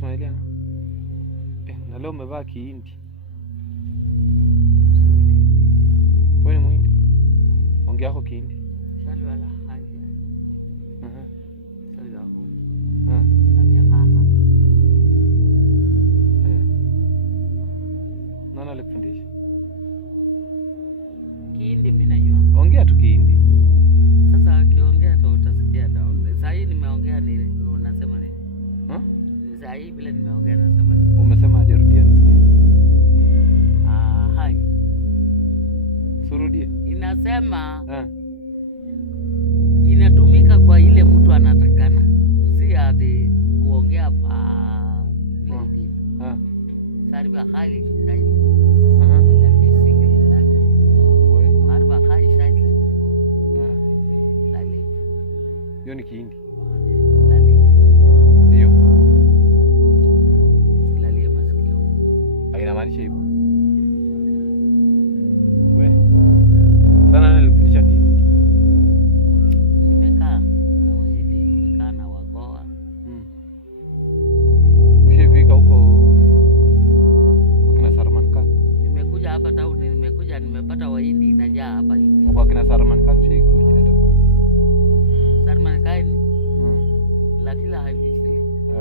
Unasmailia? Na leo umevaa Kihindi. Wewe ni Muhindi? Ongea yako Kihindi. Sali wala haja. Sali wako. Nani alikufundisha? Kihindi mimi najua. Ongea tu Kihindi. Sasa akiongea tu utasikia down. Sasa hii nimeongea nini? Unasema nini? Sasa hii bila nimeongea nasema nini? Umesema ajerudia nisikie. Hai. Surudie. Inasema inatumika kwa ile mtu anatakana. Si ati kuongea pa lady. Sarba hai saidi. Hiyo ni Kihindi. Ndio. Silalie masikio. Inamaanisha hivyo. We. Sana nilikufundisha Kihindi. Nimekaa na Wahindi, nimekaa na Wagoa. Ushafika huko kina Salman Khan? Nimekuja hapa town, nimepata Wahindi inajaa hapa hivi. Huko kina Salman Khan ushaikuja ndio. Salman Khan. Lakini haishi.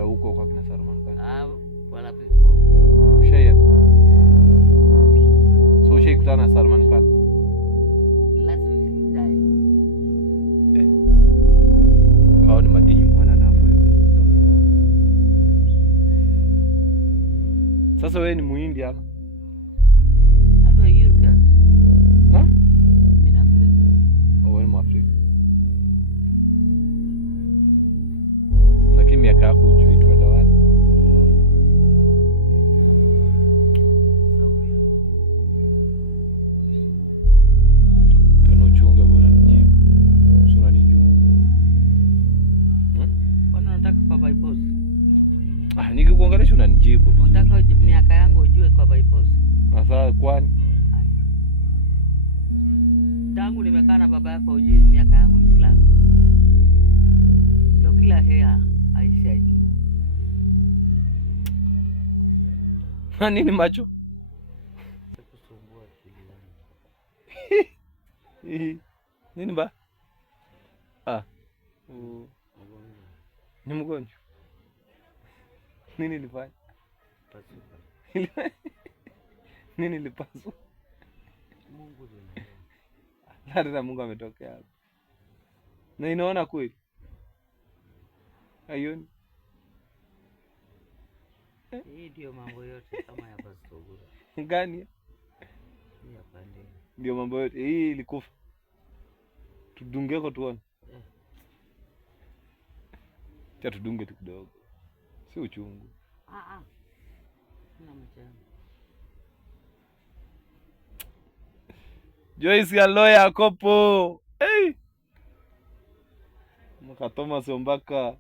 Huko kwa kina Salman Khan. Wala pia. Ushaya. So ushaikutana na Salman Khan? Lazima nijai. Kao ni madini mwana nafu wewe. Sasa wewe ni Muhindi hapa? Hapo Europe. Mimi na Afrika. Wewe ni Mwafrika. Lakini miaka yako hujui tuenda wapi? Saudi. Tena uchunge bora nijibu. Sio unanijua. Bwana nataka kwa bypass. Nikikuongelesha unanijibu. Unataka miaka yangu ujue kwa bypass. Sasa kwani? Tangu nimekaa na baba yako ujue miaka yangu ni fulani. Ndio kila hea aisha. Nini macho? Kusumbua akili yangu. Nini ba? Ni mgonjwa. Nini nilifanya? Nini nilipaswa? Mungu ndiye. Hata Mungu ametokea hapo. Na inaona kweli? Aioni? Hii ndio mambo yote kama ya Pastor. Gani? Hii hapa ndio mambo yote. Hii ilikufa. Tudungeko tuone. Cha tudunge tu kidogo. Si uchungu. Na mchana. Joyce ya lawyer kopo. Mka Thomas Ombaka.